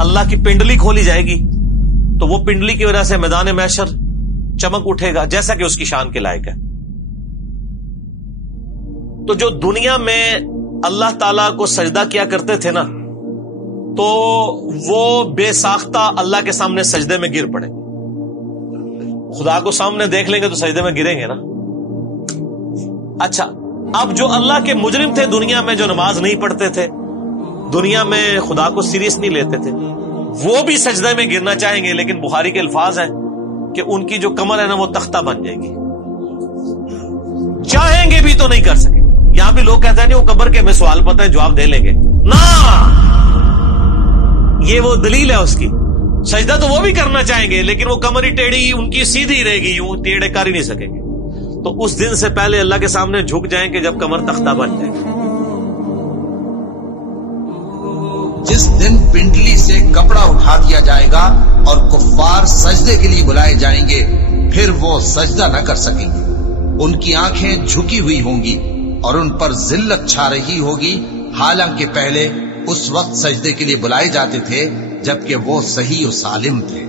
अल्लाह की पिंडली खोली जाएगी तो वो पिंडली की वजह से मैदान महशर चमक उठेगा जैसा कि उसकी शान के लायक है। तो जो दुनिया में अल्लाह ताला को सजदा किया करते थे ना, तो वो बेसाख्ता अल्लाह के सामने सजदे में गिर पड़े। खुदा को सामने देख लेंगे तो सजदे में गिरेंगे ना। अच्छा, अब जो अल्लाह के मुजरिम थे दुनिया में, जो नमाज नहीं पढ़ते थे, दुनिया में खुदा को सीरियस नहीं लेते थे, वो भी सजदे में गिरना चाहेंगे, लेकिन बुखारी के अल्फाज हैं कि उनकी जो कमर है ना वो तख्ता बन जाएगी। चाहेंगे भी तो नहीं कर सकेंगे। यहां भी लोग कहते हैं नहीं वो कब्र के हमें सवाल पता है जवाब दे लेंगे ना, ये वो दलील है उसकी। सजदा तो वो भी करना चाहेंगे लेकिन वो कमर ही टेढ़ी उनकी सीधी रहेगी, यूं टेढ़े कर ही नहीं सकेंगे। तो उस दिन से पहले अल्लाह के सामने झुक जाएंगे जब कमर तख्ता बन जाएगी। जिस दिन पिंडली से कपड़ा उठा दिया जाएगा और कुफ्फार सजदे के लिए बुलाए जाएंगे, फिर वो सजदा न कर सकेंगे। उनकी आंखें झुकी हुई होंगी और उन पर जिल्लत छा रही होगी, हालांकि पहले उस वक्त सजदे के लिए बुलाए जाते थे जबकि वो सही और सालिम थे।